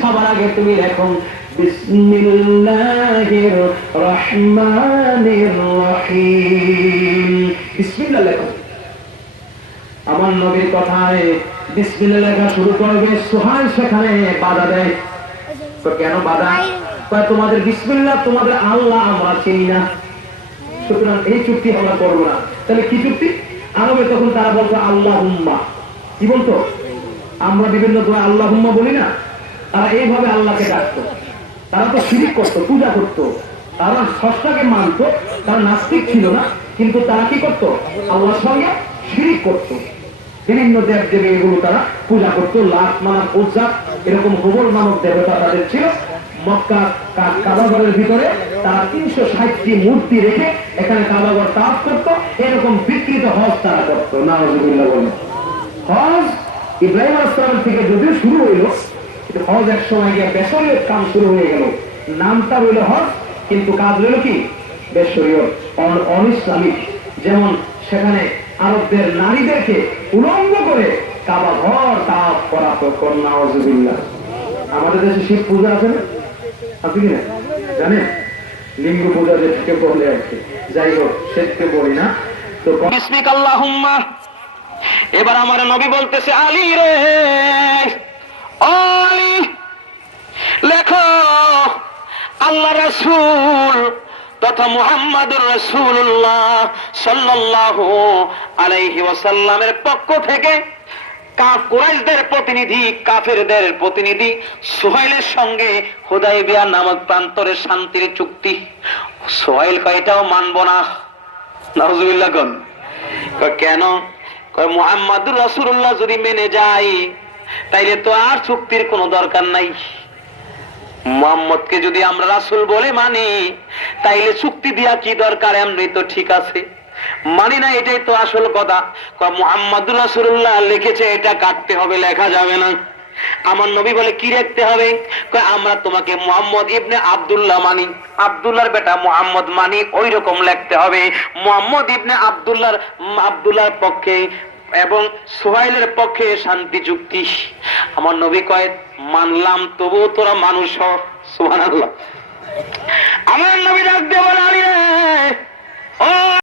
সবার আগে তুমি লেখো বিসমিল্লাহির রহমানির রহিম। বিসমিল্লাহ লেখো। আমার নবীর কথায় বিসমিল্লাহ লেখা শুরু করবে, সুহাইল সেখানে বাধা দেয়। তো কেন বাধা? তোমাদের বিসমিল্লাহ, তোমাদের আল্লাহ আমরা চিনি না, সুতরাং এই চুক্তি আমরা করবো না। তাহলে কি চুক্তি? আরবে তখন তারা বলতো আল্লাহুম্মা। কি বলতো? আমরা বিভিন্ন দোয়া আল্লাহুম্মা বলি না, তারা এইভাবে আল্লাহকে ডাকতো। তারা তো শিরিক করতো, পূজা করতো, তারা স্রষ্টাকে মানতো, তারা নাস্তিক ছিল না, কিন্তু তারা কি করতো? আল্লাহর সঙ্গে শিরিক করতো। বিভিন্ন দেব দেবী এগুলো তারা পূজা করতো। লাত মানাত উজ্জা এরকম হুবল নামক দেবতা তাদের ছিল। মক্কা কাবাঘরের ভিতরে তারা 360টি মূর্তি রেখে এখানে কাবাঘর তাওয়াফ করতো। এরকম বিকৃত হজ তারা করতো। নাউযুবিল্লাহ বলেন। হজ ইব্রাহিম আলাইহিস সালাম থেকে যদিও শুরু হইল, কিন্তু হজ এক সময় গিয়ে বেশরীয়ত কাম শুরু হয়ে গেল। নামটা হইল হজ, কিন্তু কাজ হইল কি? বেশরীয়ত, অনিসলামিক। যেমন সেখানে আরবদের নারীদেরকে উলঙ্গ করে কাবা ঘর তাওয়াফ করাতো। নাউযুবিল্লাহ। আমাদের দেশে শিব পূজা আছে না? আছে কিনা জানেন? লিঙ্গ পূজা যেটাকে বলে আর কি। যাই হোক, সেটাকে বলি না। তো বিসমিক আল্লাহুম্মা। এবার আমার নবী বলতেছে, আলী রে, আলী লেখো আল্লাহ রাসূল তথা মুহাম্মাদুর রাসূলুল্লাহ সাল্লাল্লাহু আলাইহি ওয়াসাল্লামের পক্ষ থেকে কুরাইশদের প্রতিনিধি, কাফেরদের প্রতিনিধি সুহাইলের সঙ্গে হুদায়বিয়া নামক প্রান্তরে শান্তির চুক্তি। সুহাইল কয় এটাও মানবো না। নাউযুবিল্লাহ। কেন? কয় মুহাম্মাদুর রাসূলুল্লাহ যদি মেনে যায় তাইলে তো আর চুক্তির কোনো দরকার নাই। মুহাম্মদকে যদি আমরা রাসূল বলে মানি তাইলে চুক্তি দিয়া কি দরকার? এমনি তো ঠিক আছে, মানি না, এটাই তো আসল কথা। মুহাম্মাদুর রাসূলুল্লাহ লিখেছে, এটা কাটতে হবে, লেখা যাবে না। আমার নবী বলে কি লিখতে হবে? আমরা তোমাকে মুহাম্মদ ইবনে আব্দুল্লাহ মানি, আব্দুল্লাহর বেটা মুহাম্মদ মানি, ওই রকম লিখতে হবে। মুহাম্মদ ইবনে আব্দুল্লাহর পক্ষে এবং সুহাইলের পক্ষে শান্তি চুক্তি। আমার নবী কয় মানলাম, তবুও তোরা মানুষ হ। সুবহানাল্লাহ। আমার নবী ডাক দিয়ে বলে, আলী রে, ও